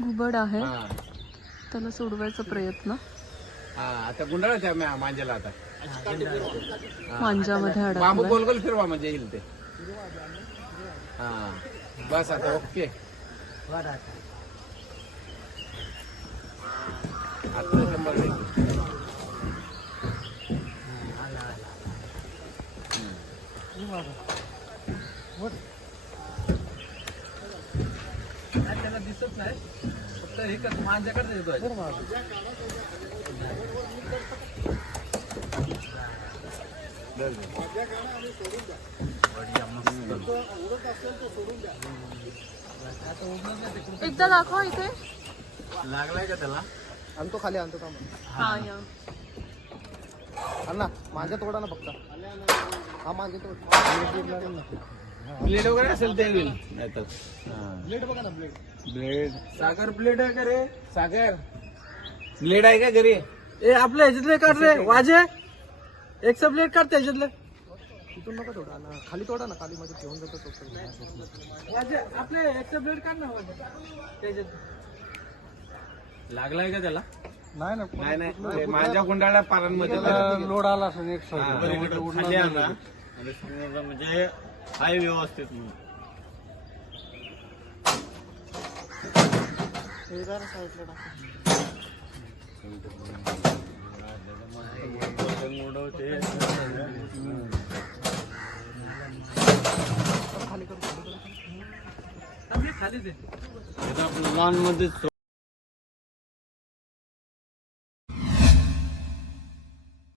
घुबड आहे. हा, त्याला सोडवायचा प्रयत्न. हा. आता गुंडाळायच्या म्या- मांजेला आता. मांजामध्ये बांबू गोल गोल फिरवा म्हणजे येईल ते. हा. बस आता ओके. त्याला दिसत नाही फक्त हे माझ्याकडे. एकदा दाखवा इथे. लागलाय का त्याला? आणतो खाली आणतो का हा या. अण्णा माझ्या तोडा ना फक्त. हा माझ्या तोड. ब्लेड वगैरे असेल ते होईल नाहीतर. ब्लेड बघा ना ब्लेड ब्लेड सागर ब्लेड आहे का रे? सागर. ब्लेड आहे का घरी? ए आपल्या ह्याच्यातले काढ रे. वाजे. एक सब ब्लेड काढ त्याच्यातले तिथून नका तोडा ना खाली तोडा ना खाली मध्ये ठेवून जातो वाजे आपले एक सब ब्लेड काढ ना वाजे. त्याच्यात लागलाय का त्याला? नाही ना नाही नाही. ते माझ्या गुंडाळ्या पारांमध्ये लोड आला असं एक खाली आणा. म्हणजे हाय व्यवस्थित खाली दे